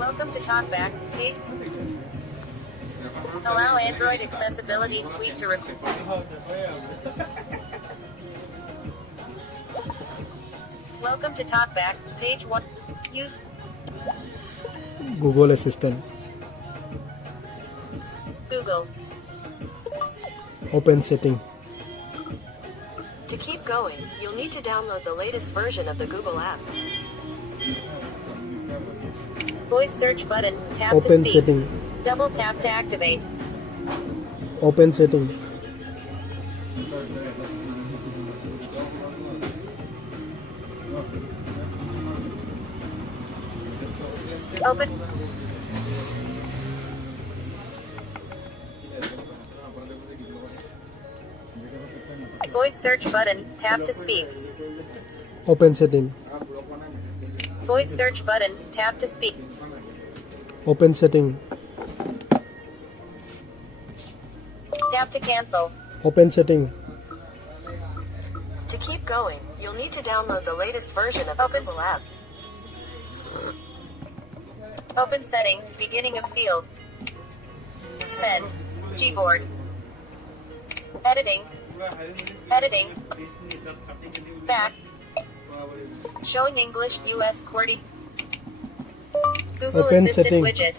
Welcome to TalkBack. Page. Allow Android Accessibility Suite to Welcome to TalkBack. Page 1. Use Google Assistant. Google. Open setting. To keep going, you'll need to download the latest version of the Google app. Voice search button. Tap to Open speak. setting. Double tap to activate. Open setting. Open. Voice search button. Tap to speak. Open setting. Voice search button. Tap to speak. Open setting. Tap to cancel. Open setting. To keep going, you'll need to download the latest version of the Google app. Open setting. Beginning of field. Send. Gboard. Editing. Editing. Back. Showing English US QWERTY. Google Open Assistant setting. widget.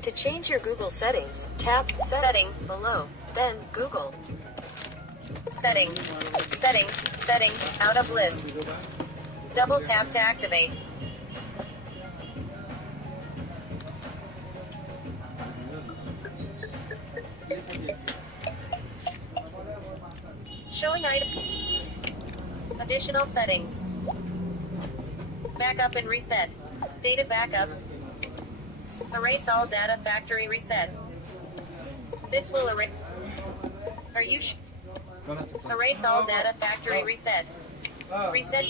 To change your Google settings, tap Setting below, then Google. Settings. Settings. Settings. Out of list. Double tap to activate. Showing item. Additional settings. Backup and reset. Data backup. Erase all data factory reset. This will erase. Are you Erase all data factory reset. Reset.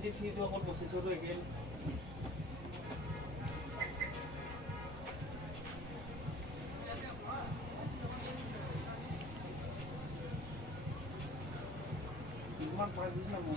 S23 to অকল প্ৰচেছৰো একেই কিমান পাই বুঝনা মই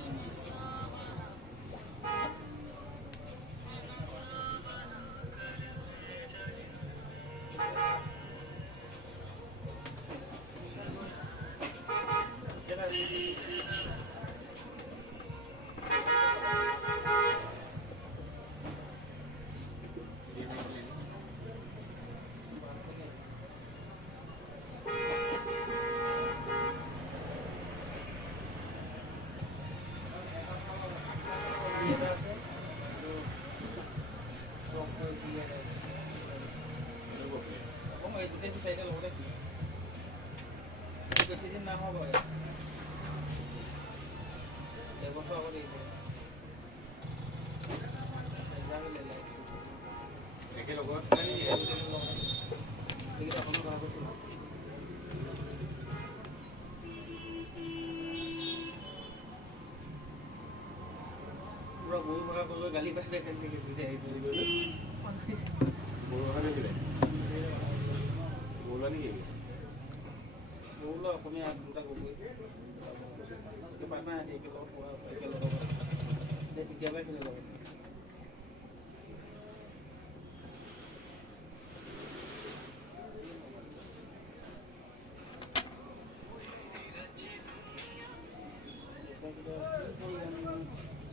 গালি পাই কেনেকৈ বুজাই আহিব বৌলা অসমীয়া দুটা ক'বই পাই পাই আহি একেলগে কেতিয়াবাই খেলি ল'ব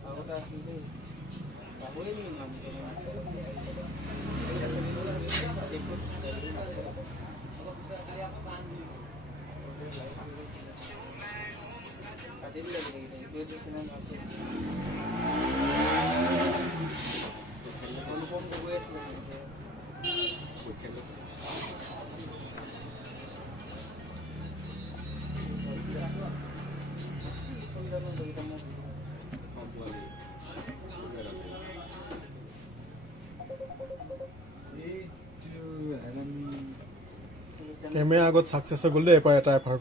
আগতে আছিল দেই পাবই নেকি নাম কাটি দিলে অনুপম গগৈ আছিলে কেমেৰা আগত ছাকচেছ হৈ গ'ল দেই এটা এফাৰ